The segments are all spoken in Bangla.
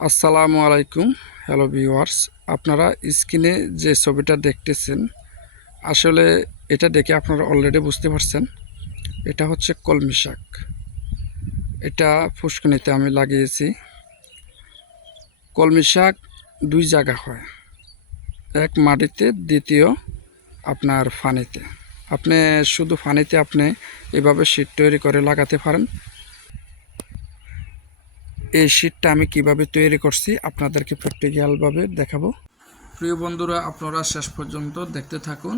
আসসালামু আলাইকুম। হ্যালো ভিউয়ার্স, আপনারা স্ক্রিনে যে ছবিটা দেখতেছেন, আসলে এটা দেখে আপনারা অলরেডি বুঝতে পারছেন এটা হচ্ছে কলমি শাক। এটা ফুসকুনিতে আমি লাগিয়েছি। কলমি শাক দুই জায়গা হয়, এক মাটিতে, দ্বিতীয় আপনার ফানিতে। আপনি শুধু ফানিতে আপনি এভাবে শীট তৈরি করে লাগাতে পারেন। এই শীটটা আমি কিভাবে তৈরি করছি আপনাদেরকে প্র্যাকটিক্যালভাবে দেখাবো। প্রিয় বন্ধুরা, আপনারা শেষ পর্যন্ত দেখতে থাকুন।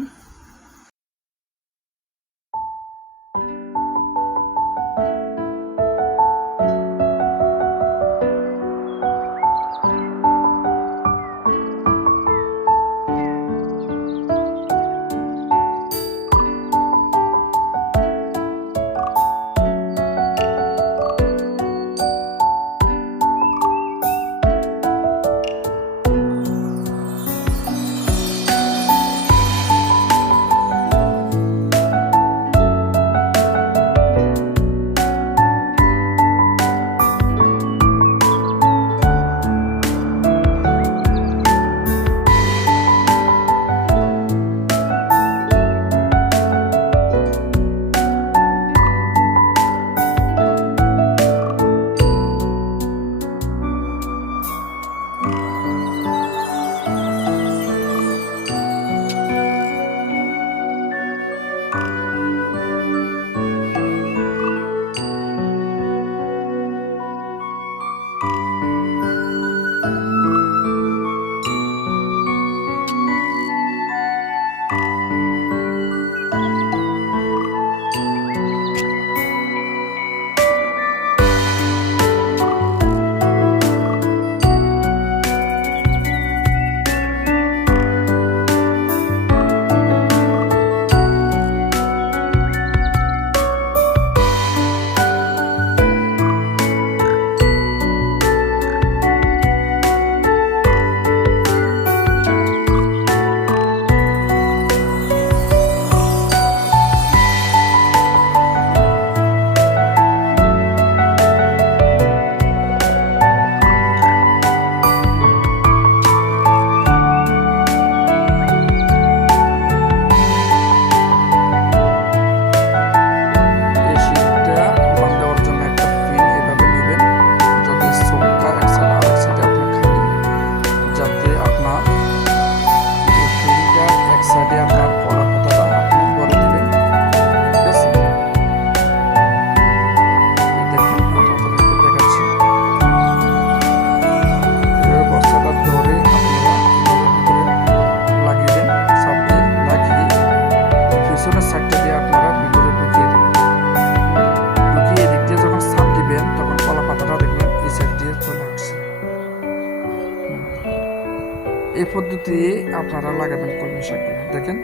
এই পদ্ধতি আপনারা লাগাবেন কলমি শাকগুলো। দেখেন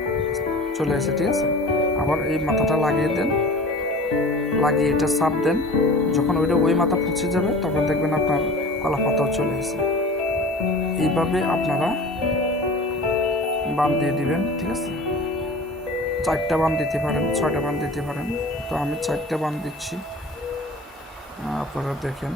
চলে আসে, ঠিক আছে। আবার এই মাথাটা লাগিয়ে দেন, লাগিয়ে এটা চাপ দেন। যখন ওই মাথা পচে যাবে তখন দেখবেন আপনার কলা পাতাও চলে আসে। এইভাবে আপনারা বান দিয়ে দিবেন, ঠিক আছে। 4টা বান দিতে পারেন, 6টা বান দিতে পারেন। তো আমি 4টা বান দিচ্ছি, আপনারা দেখেন।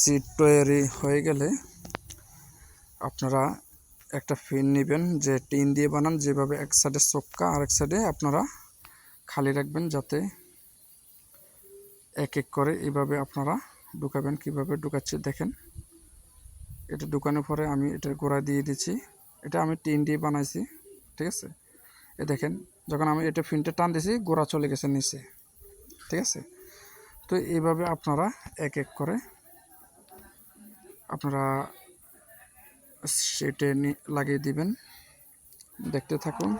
সিট তৈরি হয়ে গেলে আপনারা একটা ফিন নেবেন, যে টিন দিয়ে বানান, যেভাবে এক সাইডে চক্কা আর এক সাইডে আপনারা খালি রাখবেন, যাতে এক এক করে এইভাবে আপনারা ঢুকাবেন। কিভাবে ঢুকাচ্ছি দেখেন। এটা ঢুকানোর পরে আমি এটার গোড়া দিয়ে দিচ্ছি। এটা আমি টিন দিয়ে বানাইছি, ঠিক আছে। দেখেন, যখন আমি এটা ফিনটা টান দিছি গোড়া চলে গেছে নিচে, ঠিক আছে। তো এইভাবে আপনারা এক এক করে আপনারা সেটে লাগিয়ে দিবেন। দেখতে থাকুন।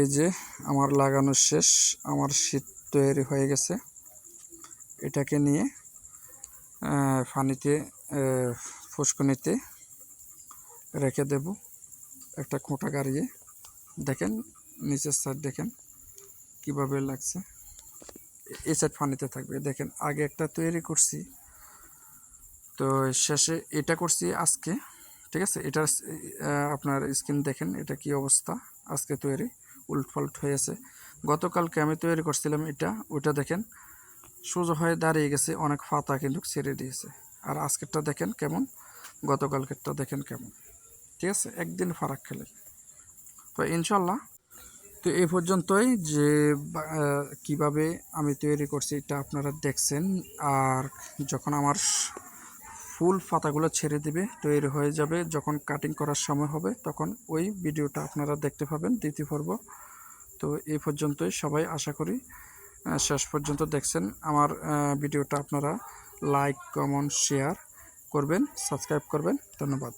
এই যে আমার লাগানো শেষ, আমার শীট তৈরি হয়ে গেছে। এটাকে নিয়ে পানিতে ফুসকুনিতে রেখে দেব একটা খোঁটা গাড়িয়ে। দেখেন নিচের সাইড দেখেন কিভাবে লাগছে, এই সাইড পানিতে থাকবে। দেখেন আগে একটা তৈরি করছি, তো শেষে এটা করছি আজকে, ঠিক আছে। এটার আপনার স্ক্রিন দেখেন এটা কি অবস্থা, আজকে তৈরি উলটপালট হয়েছে। গতকালকে আমি তৈরি করছিলাম এটা, ওইটা দেখেন সোজা হয়ে দাঁড়িয়ে গেছে, অনেক ফাতা কিন্তু ছেড়ে দিয়েছে। আর আজকেরটা দেখেন কেমন, গতকালকেরটা দেখেন কেমন, ঠিক আছে, একদিন ফারাক খেলে। তো ইনশাল্লাহ, তো এই পর্যন্তই যে কিভাবে আমি তৈরি করছি এটা আপনারা দেখছেন। আর যখন আমার ফুল পাতাগুলো ছেড়ে দিবে, তৈরি হয়ে যাবে, যখন কাটিং করার সময় হবে তখন ওই ভিডিওটা আপনারা দেখতে পাবেন, দ্বিতীয় পর্ব। তো এই পর্যন্তই, সবাই আশা করি শেষ পর্যন্ত দেখছেন। আমার ভিডিওটা আপনারা লাইক, কমেন্ট, শেয়ার করবেন, সাবস্ক্রাইব করবেন। ধন্যবাদ।